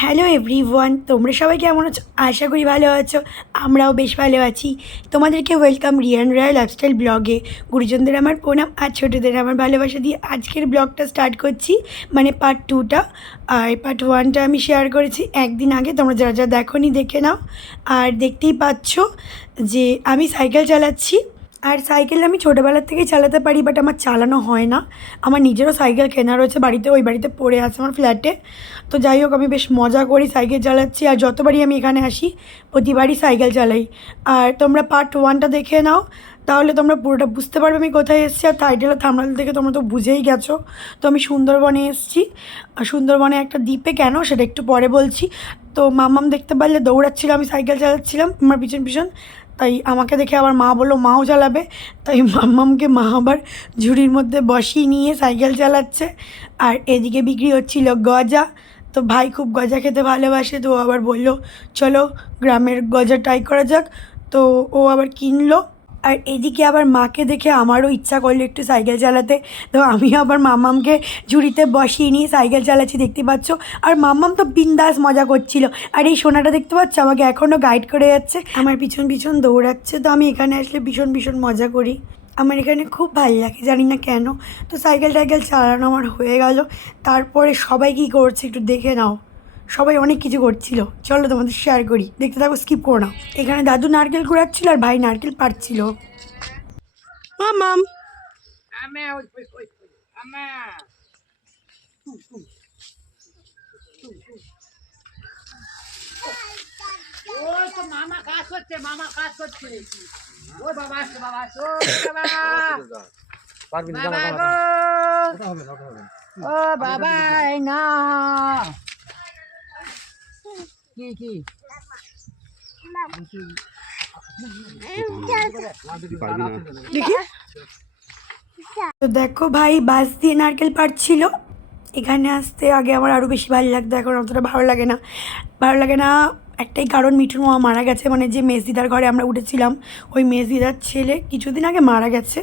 Hello everyone, তোমরা সবাই কেমন আছো? আশা করি ভালো আছো। আমরাও বেশ ভালো আছি। তোমাদেরকে ওয়েলকাম রিয়ান রয় লাইফস্টাইল ব্লগে। গুরুজনদের আমার প্রণাম আর ছোটোদের আমার ভালোবাসা দিয়ে আজকের ব্লগটা স্টার্ট করছি, মানে পার্ট 2টা। আর পার্ট 1টা আমি শেয়ার করেছি একদিন আগে, তোমরা যারা যা দেখোনি দেখে নাও। আর দেখতেই পাচ্ছ যে আমি সাইকেল চালাচ্ছি। আর সাইকেল আমি ছোটোবেলার থেকেই চালাতে পারি, বাট আমার চালানো হয় না। আমার নিজেরও সাইকেল কেনা রয়েছে বাড়িতে, ওই বাড়িতে পড়ে আছে আমার ফ্ল্যাটে। তো যাই হোক, আমি বেশ মজা করি সাইকেল চালাচ্ছি, আর যতবারই আমি এখানে আসি প্রতিবারই সাইকেল চালাই। আর তোমরা পার্ট 1টা দেখে নাও, তাহলে তোমরা পুরোটা বুঝতে পারবে আমি কোথায় এসেছি। আর টাইটেল আর থাম্বনেল থেকে তোমরা তো বুঝেই গেছো। তো আমি সুন্দরবনে এসেছি। সুন্দরবনে একটা দ্বীপে, কেন সেটা একটু পরে বলছি। তো মাম্মাম দেখতে পারলে দৌড়াচ্ছিল, আমি সাইকেল চালাচ্ছিলাম আমার পিছন পিছন। তাই আমাকে দেখে আবার মা বললো মাও চালাবে, তাই মাম্মামকে মা আবার ঝুড়ির মধ্যে বসিয়ে নিয়ে সাইকেল চালাচ্ছে। আর এদিকে বিক্রি হচ্ছিল গজা। তো ভাই খুব গজা খেতে ভালোবাসে, তো ও আবার বললো চলো গ্রামের গজা ট্রাই করা যাক। তো ও আবার কিনলো। আর এদিকে আবার মাকে দেখে আমারও ইচ্ছা করলো একটু সাইকেল চালাতে। তো আমি আবার মাম্মামকে ঝুড়িতে বসিয়ে নিয়ে সাইকেল চালাচ্ছি, দেখতে পাচ্ছ। আর মাম্মাম তো বিন্দাস মজা করছিল। আর এই সোনাটা দেখতে পাচ্ছ আমাকে এখনও গাইড করে যাচ্ছে, আমার পিছন পিছন দৌড়াচ্ছে। তো আমি এখানে আসলে ভীষণ ভীষণ মজা করি, আমার এখানে খুব ভালো লাগে, জানি না কেন। তো সাইকেল টাইকেল চালানো আমার হয়ে গেল। তারপরে সবাই কী করছে একটু দেখে নাও। সবাই অনেক কিছু করছিল, চলো তোমাদের শেয়ার করি, দেখতে থাকো, স্কিপ করো না। এখানে দাদু নারকেল কুড়াচ্ছিল আর ভাই নারকেল পাড়ছিল। মাম মামা কাজ করছে, মামা কাজ করছে। ও বাবা আসছে, বাবা আসছে, ও বাবা বাবা গো, ও বাবা এই না কি কি দেখি। তো দেখো ভাই বাস দিয়ে নারকেল পাড়ছিল। এখানে আসতে আগে আমার আরও বেশি ভালো লাগতো, এখন অতটা ভালো লাগে না। ভালো লাগে না একটাই কারণ, মিঠুর মামা মারা গেছে, মানে যে মেজদিদার ঘরে আমরা উঠেছিলাম ওই মেজদিদার ছেলে কিছুদিন আগে মারা গেছে।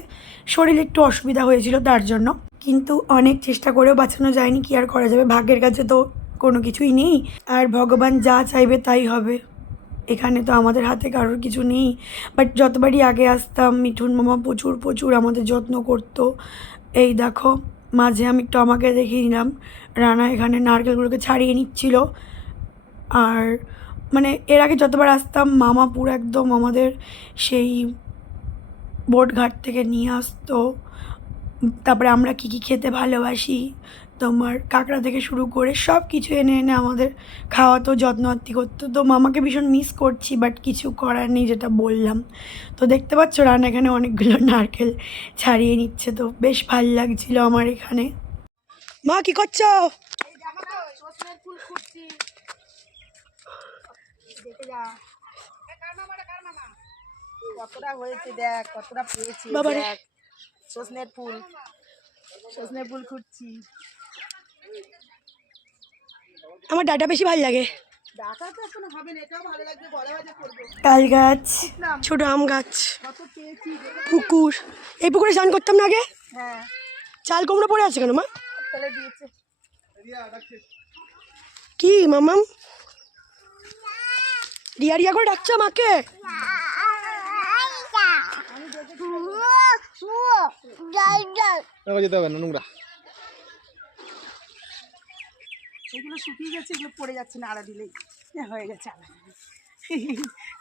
শরীরে একটু অসুবিধা হয়েছিল তার জন্য, কিন্তু অনেক চেষ্টা করেও বাঁচানো যায়নি, কি আর করা যাবে, ভাগ্যের কাছে তো কোনো কিছুই নেই। আর ভগবান যা চাইবে তাই হবে, এখানে তো আমাদের হাতে কারোর কিছু নেই। বাট যতবারই আগে আসতাম মিঠুন মামা প্রচুর প্রচুর আমাদের যত্ন করতো। এই দেখো, মাঝে আমি একটু আমাকে দেখিয়ে নিলাম, রানা এখানে নারকেলগুলোকে ছাড়িয়ে নিচ্ছিল। আর মানে এর আগে যতবার আসতাম মামা পুরো একদম আমাদের সেই বোটঘাট থেকে নিয়ে আসতো। তারপরে আমরা কী কী খেতে ভালোবাসি, তোমার কাঁকড়া থেকে শুরু করে সব কিছু এনে এনে আমাদের খাওয়াতো, যত্নআত্তি করতো। তো মামাকে ভীষণ মিস করছি, বাট কিছু করার নেই, যেটা বললাম। তো দেখতে পাচ্ছ রান্না এখানে অনেকগুলো নারকেল ছাড়িয়ে নিচ্ছে, তো বেশ ভাল লাগছিল আমার এখানে। মা কি করছো? কতটা হয়েছে দেখ, কতটা পেয়েছি বাবারে, দেখ। সজনের ফুল, সজনের ফুল খুঁজছি। আমার ডাটা বেশি ভালো লাগে। ডাটা তো এখনো হবে না, এটাও ভালো লাগবে, বড় ভাজা করবো। তাল গাছ, ছোট আম গাছ, কত পেয়েছি। পুকুর। এই পুকুরে স্নান করতাম না আগে। হ্যাঁ, চাল কুমড়ো পড়ে আছে কেন মা? ফেলে দিয়েছে। কি মামাম রিয়া রিয়া করে ডাকছো মাকে? যেতে হবে না, নোংরা। এগুলো শুকিয়ে গেছে, এগুলো পড়ে যাচ্ছে না, আড়া দিলেই হয়ে গেছে।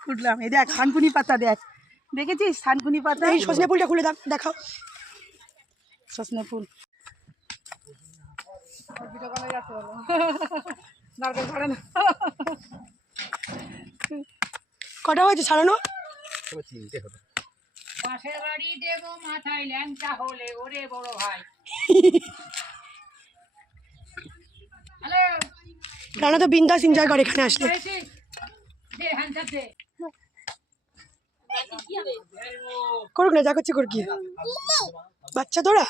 খুঁটলাম, এই দেখ থানকুনি পাতা, দেখ দেখেছিস থানকুনি পাতা? এই সজনে ফুলটা খুলে দেখাও। সজনে ফুল নারকেল পড়ে না। কটা হয়েছে ছাড়ানো? পাশের বাড়ি দেবো মাথায় ল্যাংচা হলে ওরে বড় ভাই। হ্যালো, রানা তো বিন্দাস এনজয় করে এখানে আসলে। দে হ্যান্ডসাপ দে। করুক না, যা করছে করুক, কি বাচ্চা তোরা।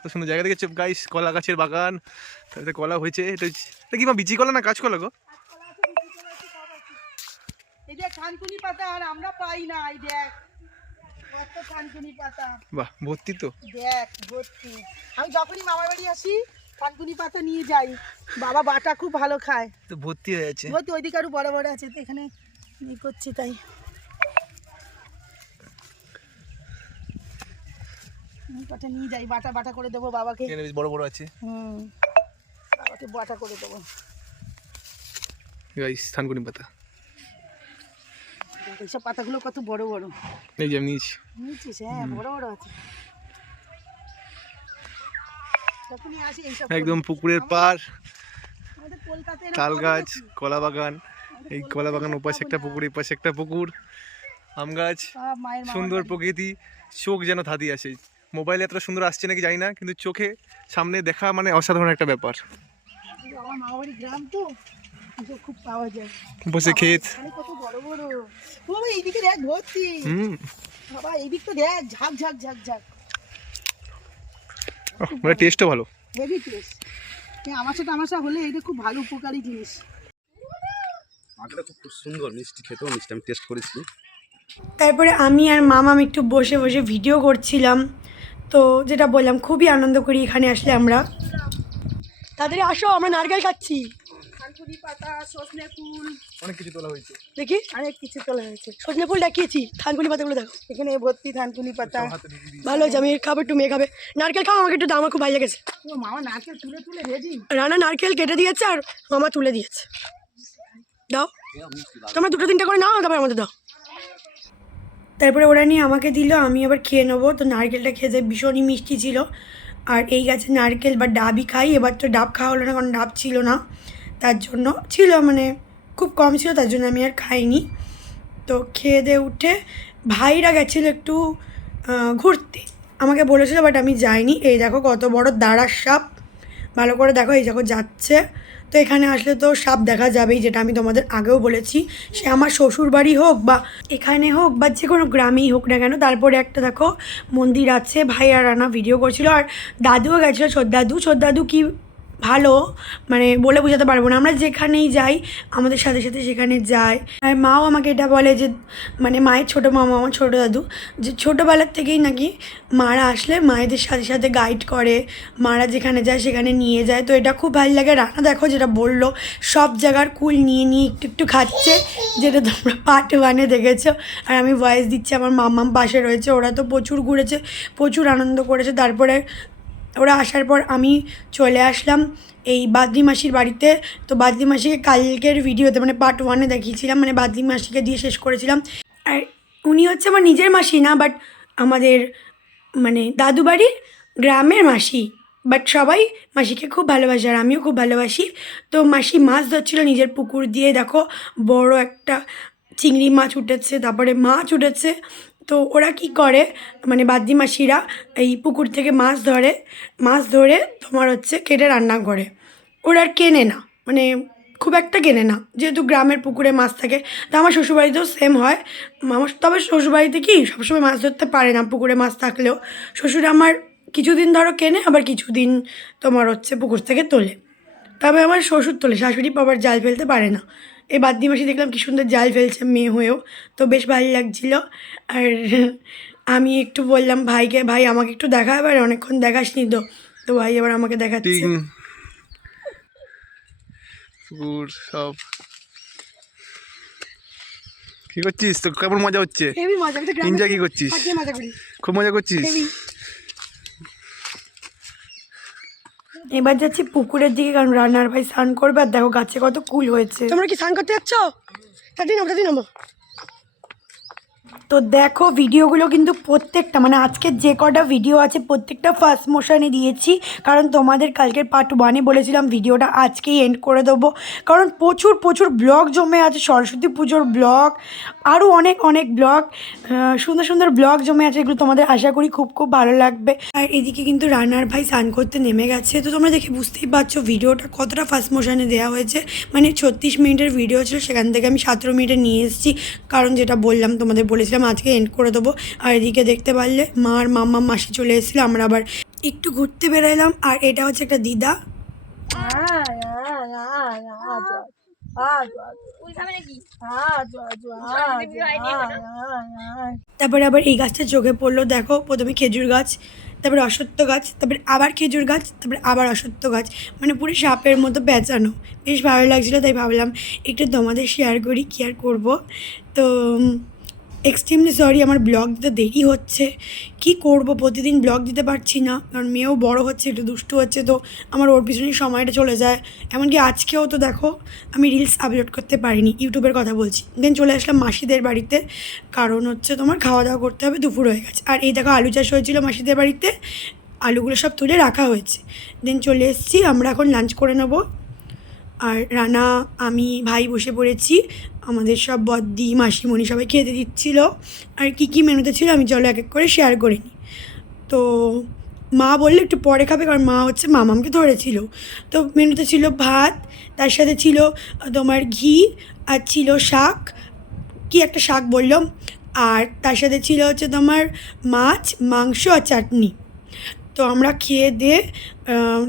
তো সুন্দর জায়গা দেখেছো গাইস, কলা গাছের বাগান, তাতে কলা হয়েছে। এটা কি মা বিচি কলা না কাঁচ কলা গো? এই দেখ থানকুনি পাতা, আর আমরা পাই না। এই দেখ কত থানকুনি পাতা, বাহ ভর্তি তো। দেখ ভর্তি। আমি যখনই মামার বাড়ি আসি থানকুনি পাতা নিয়ে যাই, বাবা বাটা খুব ভালো খায়। তো ভর্তি হয়ে আছে। ওই তো ওইদিকে আরো বড় বড় আছে, তো এখানে ই করছি তাই পাতা নিয়ে যাই, বাটা বাটা করে দেবো বাবাকে। এখানে বেশ বড় বড় আছে বাবাকে বাটা করে দেবো। গাইস থানকুনি পাতা, এইসব পাতাগুলো কত বড় বড়, এই যে আমি নিয়েছি। নিয়েছিস? হ্যাঁ বড় বড় আছে। যখনই আসি এইসব একদম পুকুরের পার, আমাদের কলকাতায় এরকম তাল কত গাছ, দেখি। কলা বাগান, এই কলা বাগান ওপাশে একটা পুকুর, এই পাশে একটা পুকুর, আম গাছ, সব মায়ের মামার সুন্দর বাড়ি। প্রকৃতি, চোখ যেন ধাঁধি আসে। মোবাইলে এতটা সুন্দর আসছে নাকি জানি না, কিন্তু চোখে সামনে দেখা মানে অসাধারণ একটা ব্যাপার। আমার মামা বাড়ি গ্রাম তো, কিন্তু খুব পাওয়া যায়। বসে ক্ষেত, এখানে কত বড় বড়, ও বাবা এইদিকে দেখ ভর্তি, বাবা এইদিক তো দেখ ঝাঁক ঝাঁক ঝাঁক ঝাঁক, মানে টেস্টও ভালো। Heavy taste. আমার সাথে হলে এইটা খুব ভালো উপকারী জিনিস। মাছটা খুব সুন্দর, মিষ্টি, খেতেও মিষ্টি, আমি টেস্ট করেছি। তারপরে আমি আর মামাম একটু বসে বসে ভিডিও করছিলাম। তো যেটা বললাম, খুবই আনন্দ করি এখানে আসলে আমরা। তাড়াতাড়ি আসো, আমরা নারকেল খাচ্ছি। থানকুনি পাতা, সজনে ফুল, অনেক কিছু তোলা হয়েছে। দেখি, অনেক কিছু তোলা হয়েছে। সজনে ফুল ডাকিয়েছি, থানকুনি পাতাগুলো দেখো। এখানে ভর্তি থানকুনি পাতা। ভালো হয়েছে, আমি খাবো, একটু মেয়ে খাবে। নারকেল খাও, আমাকে একটু দাও, আমার খুব ভালো লেগেছে। ও মামা নারকেল তুলে তুলে রেডি। রানা নারকেল কেটে দিয়েছে আর মামা তুলে দিয়েছে। দাও, তোমরা দুটো তিনটা করে নাও, তারপর আমাদের দাও। তারপরে ওরা নিয়ে আমাকে দিল, আমি আবার খেয়ে নেবো। তো নারকেলটা খেতে ভীষণই মিষ্টি ছিল। আর এই গাছে নারকেল বা ডাবই খাই, এবার তো ডাব খাওয়া হলো না, কারণ ডাব ছিল না, তার জন্য ছিল মানে খুব কম ছিল, তার জন্য আমি আর খাইনি। তো খেয়ে দিয়ে উঠে ভাইরা গেছিলো একটু ঘুরতে, আমাকে বলেছিল, বাট আমি যাইনি। এই দেখো কত বড় দাঁড়ার সাপ, ভালো করে দেখো, এই দেখো যাচ্ছে। তো এখানে আসলে তো সাপ দেখা যাবেই, যেটা আমি তোমাদের আগেও বলেছি। সে আমার শ্বশুর বাড়ি হোক বা এখানে হোক বা যে কোনো গ্রামেই হোক না কেন। তারপরে একটা দেখো মন্দির আছে, ভাই আর রানা ভিডিও করছিল, আর দাদুও গেছিলো, ছোটদাদু কি ভালো, মানে বলে বোঝাতে পারবো না। আমরা যেখানেই যাই আমাদের সাথে সাথে সেখানে যাই। আর মাও আমাকে এটা বলে যে, মানে মায়ের ছোটো মামা, আমার ছোটো দাদু, যে ছোটোবেলার থেকেই নাকি মারা আসলে মায়েদের সাথে সাথে গাইড করে, মারা যেখানে যায় সেখানে নিয়ে যায়। তো এটা খুব ভালো লাগে। রানা দেখো যেটা বললো, সব জায়গার কুল নিয়ে নিয়ে একটু একটু খাচ্ছে, যেটা তোমরা পার্ট 1-এ দেখেছো। আর আমি ভয়েস দিচ্ছি, আমার মাম্মাম পাশে রয়েছে। ওরা তো প্রচুর ঘুরেছে, প্রচুর আনন্দ করেছে। তারপরে ওরা আসার পর আমি চলে আসলাম এই বাদলি মাসির বাড়িতে। তো বাদলি মাসিকে কালকের ভিডিওতে মানে পার্ট 1-এ দেখিয়েছিলাম, মানে বাদলি মাসিকে দিয়ে শেষ করেছিলাম। আর উনি হচ্ছে আমার নিজের মাসি না, বাট আমাদের মানে দাদু বাড়ির গ্রামের মাসি। বাট সবাই মাসিকে খুব ভালোবাসে, আর আমিও খুব ভালোবাসি। তো মাসি মাছ ধরছিল নিজের পুকুর দিয়ে, দেখো বড় একটা চিংড়ি মাছ উঠেছে, তারপরে মাছ উঠেছে। তো ওরা কি করে, মানে বাদ্দি মাসিরা এই পুকুর থেকে মাছ ধরে তোমার হচ্ছে কেটে রান্না করে। ওরা আর কেনে না, মানে খুব একটা কেনে না, যেহেতু গ্রামের পুকুরে মাছ থাকে। তা আমার শ্বশুরবাড়িতেও সেম হয়। আমার তবে শ্বশুরবাড়িতে কি সবসময় মাছ ধরতে পারে না, পুকুরে মাছ থাকলেও শ্বশুর আমার কিছুদিন ধরো কেনে, আবার কিছুদিন তোমার হচ্ছে পুকুর থেকে তোলে। তবে আমার শ্বশুর তোলে, শাশুড়ি বাবার জাল ফেলতে পারে না। এই বাদ্দি মাসি দেখলাম কি সুন্দর জাল ফেলছে মেয়ে হয়েও, তো বেশ ভালো লাগছিলো। আর আমি একটু বললাম ভাইকে, ভাই আমাকে একটু দেখা, এবার অনেকক্ষণ দেখাসনি তো। তো ভাই এবার আমাকে দেখাচ্ছে। পুকুর সব কি করছিস? তো কেমন মজা হচ্ছে? হেভি মজা, আমি তো গ্রামে এনজয় কি করছিস? থাকিয়ে মজা করি, খুব মজা করছিস? হেভি। এবার যাচ্ছি পুকুরের দিকে, কারণ রান্নার ভাই স্নান করবে। আর দেখো গাছে কত কুল হয়েছে। তোমরা কি স্নান করতে যাচ্ছ? তাড়াতাড়ি নামো। তো দেখো ভিডিওগুলো কিন্তু প্রত্যেকটা, মানে আজকের যে কটা ভিডিও আছে প্রত্যেকটা ফার্স্ট মোশনে দিয়েছি, কারণ তোমাদের কালকের পার্ট 1-এ বলেছিলাম ভিডিওটা আজকেই এন্ড করে দেবো, কারণ প্রচুর ব্লগ জমে আছে। সরস্বতী পুজোর ব্লগ, আরও অনেক ব্লগ, সুন্দর ব্লগ জমে আছে, এগুলো তোমাদের আশা করি খুব ভালো লাগবে। আর এদিকে কিন্তু রান্নার ভাই স্নান করতে নেমে গেছে। তো তোমরা দেখে বুঝতেই পারছো ভিডিওটা কতটা ফার্স্ট মোশনে দেওয়া হয়েছে। মানে 36 মিনিটের ভিডিও ছিল, সেখান থেকে আমি 17 মিনিটে নিয়ে এসেছি, কারণ যেটা বললাম তোমাদের বলেছিলাম আজকে এন্ড করে দেবো। আর এদিকে দেখতে পারলে মা আর মাম্মা মাসি চলে এসেছিলো, আমরা আবার একটু ঘুরতে বেরোলাম। আর এটা হচ্ছে একটা দিদা, তারপরে আবার এই গাছটা চোখে পড়লো, দেখো প্রথমে খেজুর গাছ, তারপরে অশ্বত্থ গাছ, তারপরে আবার খেজুর গাছ, তারপরে আবার অশ্বত্থ গাছ, মানে পুরো সাপের মতো পেঁচানো। বেশ ভালো লাগছিলো, তাই ভাবলাম একটু তোমাদের শেয়ার করি, কি আর করবো। তো এক্সট্রিমলি সরি, আমার ব্লগ দিতে দেরি হচ্ছে, কি করব, প্রতিদিন ব্লগ দিতে পারছি না, কারণ মেয়েও বড় হচ্ছে, একটু দুষ্টু হচ্ছে, তো আমার ওর পিছনেই সময়টা চলে যায়। এমনকি আজকেও তো দেখো আমি রিলস আপলোড করতে পারিনি, ইউটিউবের কথা বলছি। দেন চলে আসলাম মাসিদের বাড়িতে, কারণ হচ্ছে তোমার খাওয়া দাওয়া করতে হবে, দুপুর হয়ে গেছে। আর এই দেখো আলু চাষ হয়েছিল মাসিদের বাড়িতে, আলুগুলো সব তুলে রাখা হয়েছে। দেন চলে এসেছি, আমরা এখন লাঞ্চ করে নেবো। আর রানা, আমি, ভাই বসে পড়েছি, আমাদের সব বদ্দি মাসিমণি সবাই খেতে দিচ্ছিল। আর কী কী মেনুতে ছিল আমি চলো এক এক করে শেয়ার করে নিই। তো মা বললে একটু পরে খাবে, কারণ মা হচ্ছে মামামকে ধরেছিল। তো মেনুতে ছিল ভাত, তার সাথে ছিল তোমার ঘি, আর ছিল শাক, কি একটা শাক বললাম, আর তার সাথে ছিল হচ্ছে তোমার মাছ, মাংস আর চাটনি। তো আমরা খেয়ে দিয়ে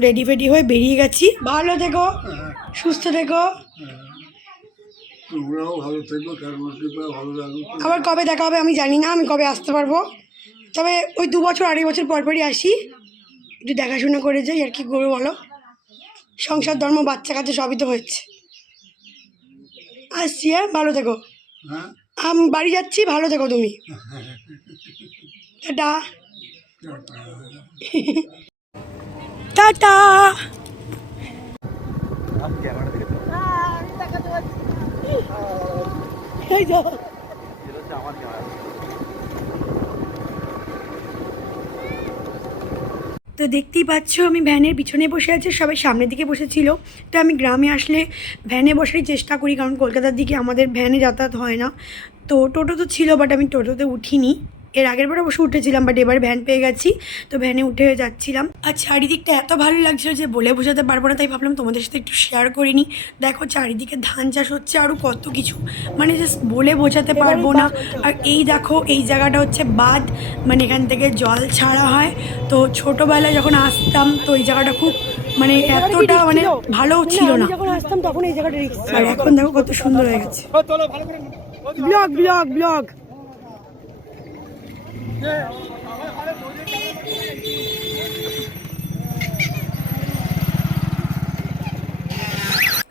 রেডি ফেডি হয়ে বেরিয়ে গেছি। ভালো থেকো, সুস্থ থেকো, তোমরাও ভালো থেকো, ভালো লাগলো। আবার কবে দেখা হবে আমি জানি না, আমি কবে আসতে পারবো, তবে ওই 2 বছর 2.5 বছর পরই আসি, একটু দেখাশোনা করে যাই। আর কি করবো বলো, সংসার ধর্ম বাচ্চা কাচ্চা সবই তো হচ্ছে। আসছি, হ্যাঁ, ভালো থেকো। হ্যাঁ, আমি বাড়ি যাচ্ছি, ভালো থেকো তুমি, টাটা টাটা। এই যাও, তো দেখতেই পাচ্ছ আমি ভ্যানের পিছনে বসে আছি, সবাই সামনের দিকে বসেছিল। তো আমি গ্রামে আসলে ভ্যানে বসারই চেষ্টা করি, কারণ কলকাতার দিকে আমাদের ভ্যানে যাতায়াত হয় না। তো টোটো তো ছিল, বাট আমি টোটোতে উঠিনি, এর আগের বার অবশ্য উঠেছিলাম, বাট এবার ভ্যান পেয়ে গেছি, তো ভ্যানে উঠে যাচ্ছিলাম। আর চারিদিকটা এত ভালো লাগছিল যে বলে বোঝাতে পারবো না, তাই ভাবলাম তোমাদের সাথে একটু শেয়ার করে নিই। দেখো চারিদিকে ধান চাষ হচ্ছে, আরও কত কিছু, মানে জাস্ট বলে বোঝাতে পারবো না। আর এই দেখো এই জায়গাটা হচ্ছে বাঁধ, মানে এখান থেকে জল ছাড়া হয়। তো ছোটোবেলায় যখন আসতাম, তো এই জায়গাটা খুব মানে এতটা মানে ভালো ছিল না, যখন আসতাম তখন এই জায়গাটা রিস্ক, আর এখন দেখো কত সুন্দর হয়ে গেছে। ব্লগ ব্লগ ব্লগ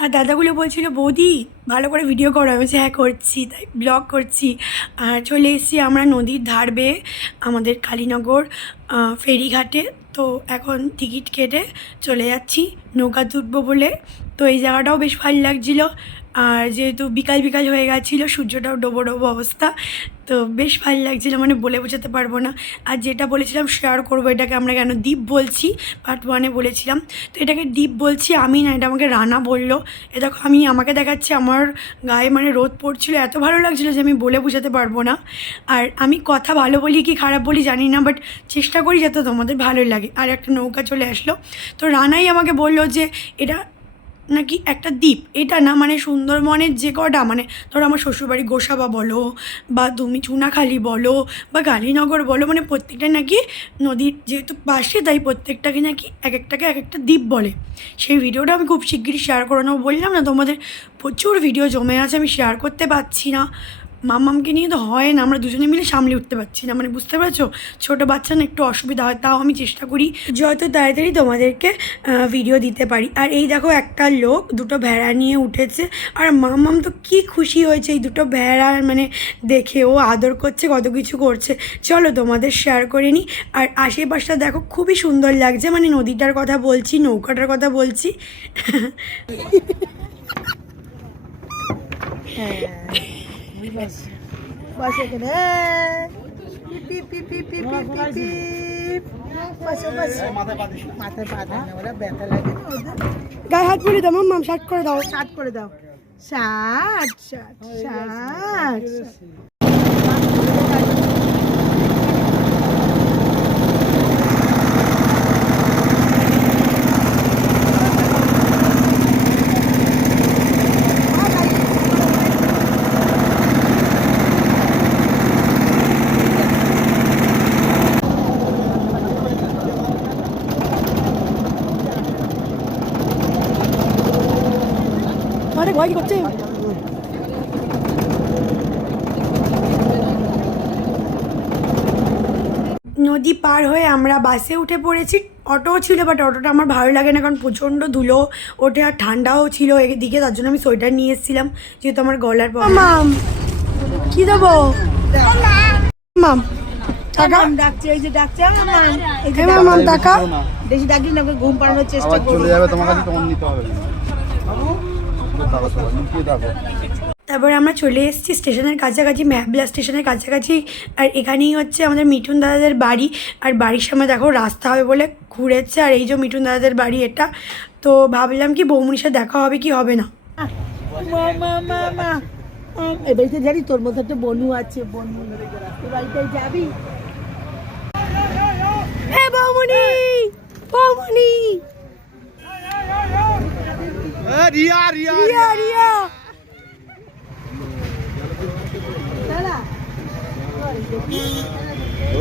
আর দাদাগুলো বলছিল বৌদি ভালো করে ভিডিও করো, আমি বলছি হ্যাঁ করছি, তাই ব্লগ করছি। আর চলে এসেছি আমরা নদীর ধার বেয়ে আমাদের কালীনগর ফেরিঘাটে। তো এখন টিকিট কেটে চলে যাচ্ছি নৌকা তুলবো বলে। তো এই জায়গাটাও বেশ ভালো লাগছিলো, আর যেহেতু বিকাল বিকাল হয়ে গেছিলো, সূর্যটাও ডোবো ডোবো অবস্থা, তো বেশ ভালো লাগছিলো, মানে বলে বোঝাতে পারবো না। আর যেটা বলেছিলাম শেয়ার করবো, এটাকে আমরা কেন দ্বীপ বলছি, পার্ট 1-এ বলেছিলাম, তো এটাকে দ্বীপ বলছি আমি না, এটা আমাকে রানা বললো। এ দেখো আমি আমাকে দেখাচ্ছি, আমার গায়ে মানে রোদ পড়ছিলো, এত ভালো লাগছিলো যে আমি বলে বোঝাতে পারবো না। আর আমি কথা ভালো বলি কি খারাপ বলি জানি না, বাট চেষ্টা করি যাতে তোমাদের ভালোই লাগে। আর একটা নৌকা চলে আসলো, তো রানাই আমাকে বললো যে এটা নাকি একটা দ্বীপ, এটা না মানে সুন্দরবনের যে কটা, মানে ধরো আমার শ্বশুরবাড়ি গোসাবা বলো, বা তুমি চুনাখালি বলো, বা গালীনগর বলো, মানে প্রত্যেকটা নাকি নদীর যেহেতু পাশে, তাই প্রত্যেকটাকে নাকি এক একটাকে এক একটা দ্বীপ বলে। সেই ভিডিওটা আমি খুব শিগগিরই শেয়ার করে নেবো, বললাম না তোমাদের প্রচুর ভিডিও জমে আছে, আমি শেয়ার করতে পারছি না। মামামকে নিয়ে তো হয় না, আমরা দুজনে মিলে সামলে উঠতে পারছি না, মানে বুঝতে পারছো, ছোটো বাচ্চা না একটু অসুবিধা হয়, তাও আমি চেষ্টা করি যত তাড়াতাড়ি তোমাদেরকে ভিডিও দিতে পারি। আর এই দেখো একটা লোক 2টো ভেড়া নিয়ে উঠেছে, আর মামাম তো কি খুশি হয়েছে এই 2টো ভেড়ার মানে দেখে, ও আদর করছে, কত কিছু করছে। চলো তোমাদের শেয়ার করে নিই। আর আশেপাশটা দেখো খুবই সুন্দর লাগছে, মানে নদীটার কথা বলছি, নৌকাটার কথা বলছি। বাস এখানে পিপ পিপ পিপ পিপ পিপ পিপ পিপ বাসো বাসো মাথায় পা দেয় না, ওরা ব্যথা লাগে না ওদের। গায়ে হাত পরে দাও মাম্মাম, শার্ট করে দাও, শার্ট করে দাও, শার্ট শার্ট শার্ট। অনেক ভয় করছে। নদী পার হয়ে আমরা বাসে উঠে পড়েছি। অটোও ছিল, বাট অটোটা আমার ভালো লাগে না, কারণ প্রচণ্ড ধুলো ওঠে আর ঠান্ডাও ছিল এদিকে, তার জন্য আমি সোয়েটার নিয়ে এসেছিলাম যেহেতু আমার গলার প্রবলেম। কি দেবো মাম? টাকা ডাকছে, এই যে ডাকছে মাম, এই যে মাম টাকা বেশি ডাকলি না, ওকে ঘুম পাড়ানোর চেষ্টা করো। চলে যাবে তোমার কাছে, তখন নিতে হবে। তারপরে আমরা চলে এসেছি স্টেশনের কাছাকাছি, ম্যাবলা স্টেশনের কাছাকাছি। আর এখানেই হচ্ছে আমাদের মিঠুন দাদাদের বাড়ি। আর বাড়ির সামনে দেখো রাস্তা হবে বলে ঘুরেছে, আর এই যে মিঠুন দাদাদের বাড়ি এটা। তো ভাবলাম কি বৌমনির সাথে দেখা হবে কি হবে না। এই বাড়িতে জানি তোর মধ্যে একটা বনু আছে, বনু এই বাড়িতে যাবি? এ বৌমনি, বৌমনি, রিয়া রিয়া রিয়া রিয়া,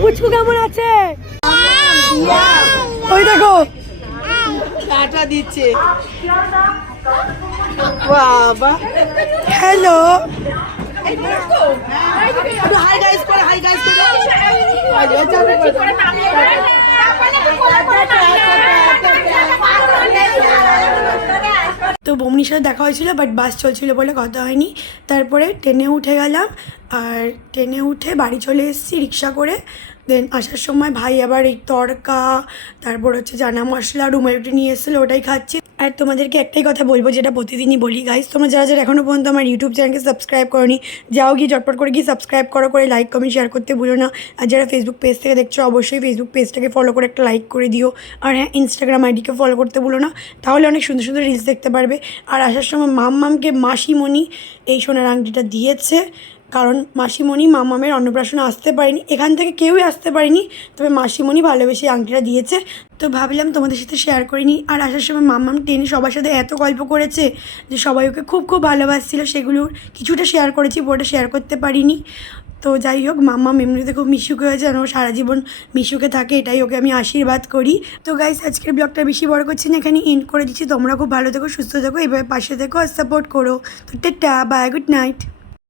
পুচকু কেমন আছে? ওই দেখো টাটা দিচ্ছে বাবা। হ্যালো, হাই গাইস করে, হাই গাইস করে। তো বৌমনির সাথে দেখা হয়েছিল, বাট বাস চলছিল বলে কথা হয়নি। তারপরে ট্রেনে উঠে গেলাম, আর ট্রেনে উঠে বাড়ি চলে এসেছি রিক্সা করে। দেন আসার সময় ভাই আবার এই তড়কা, তারপর হচ্ছে চানা মশলা, রুমাল রুটি নিয়ে এসেছিলো, ওটাই খাচ্ছি। আর তোমাদেরকে একটাই কথা বলবো, যেটা প্রতিদিনই বলি গাইস, তোমরা যারা যারা এখনও পর্যন্ত আমার ইউটিউব চ্যানেলকে সাবস্ক্রাইব করোনি, যাও গিয়ে চটপট করে গিয়ে সাবস্ক্রাইব করে লাইক কমেন্ট শেয়ার করতে ভুলো না। আর যারা ফেসবুক পেজ থেকে দেখছো, অবশ্যই ফেসবুক পেজটাকে ফলো করে একটা লাইক করে দিও। আর হ্যাঁ, ইনস্টাগ্রাম আইডিকে ফলো করতে ভুলো না, তাহলে অনেক সুন্দর সুন্দর রিলস দেখতে পারবে। আর আসার সময় মাম্মামকে মাসিমণি এই সোনার আংটিটা দিয়েছে, কারণ মাসিমণি মামামের অন্নপ্রাশনে আসতে পারেনি, এখান থেকে কেউই আসতে পারেনি, তবে মাসিমণি ভালোবেসে আংটিটা দিয়েছে। তো ভাবলাম তোমাদের সাথে শেয়ার করিনি। আর আসার সময় মাম্মাম ট্রেনে সবার সাথে এত গল্প করেছে যে সবাই ওকে খুব খুব ভালোবাসছিল, সেগুলোর কিছুটা শেয়ার করেছি, পুরোটা শেয়ার করতে পারিনি। তো যাই হোক, মাম্মাম এমনিতে খুব মিশুক হয়েছে, আর ও সারা জীবন মিশুকে থাকে, এটাই ওকে আমি আশীর্বাদ করি। তো গাইস, আজকের ব্লগটা বেশি বড় করছি না, এখানে এন্ড করে দিচ্ছি। তোমরা খুব ভালো থেকো, সুস্থ থেকো, এভাবে পাশে থেকো আর সাপোর্ট করো। তো টাটা, বাই, গুড নাইট।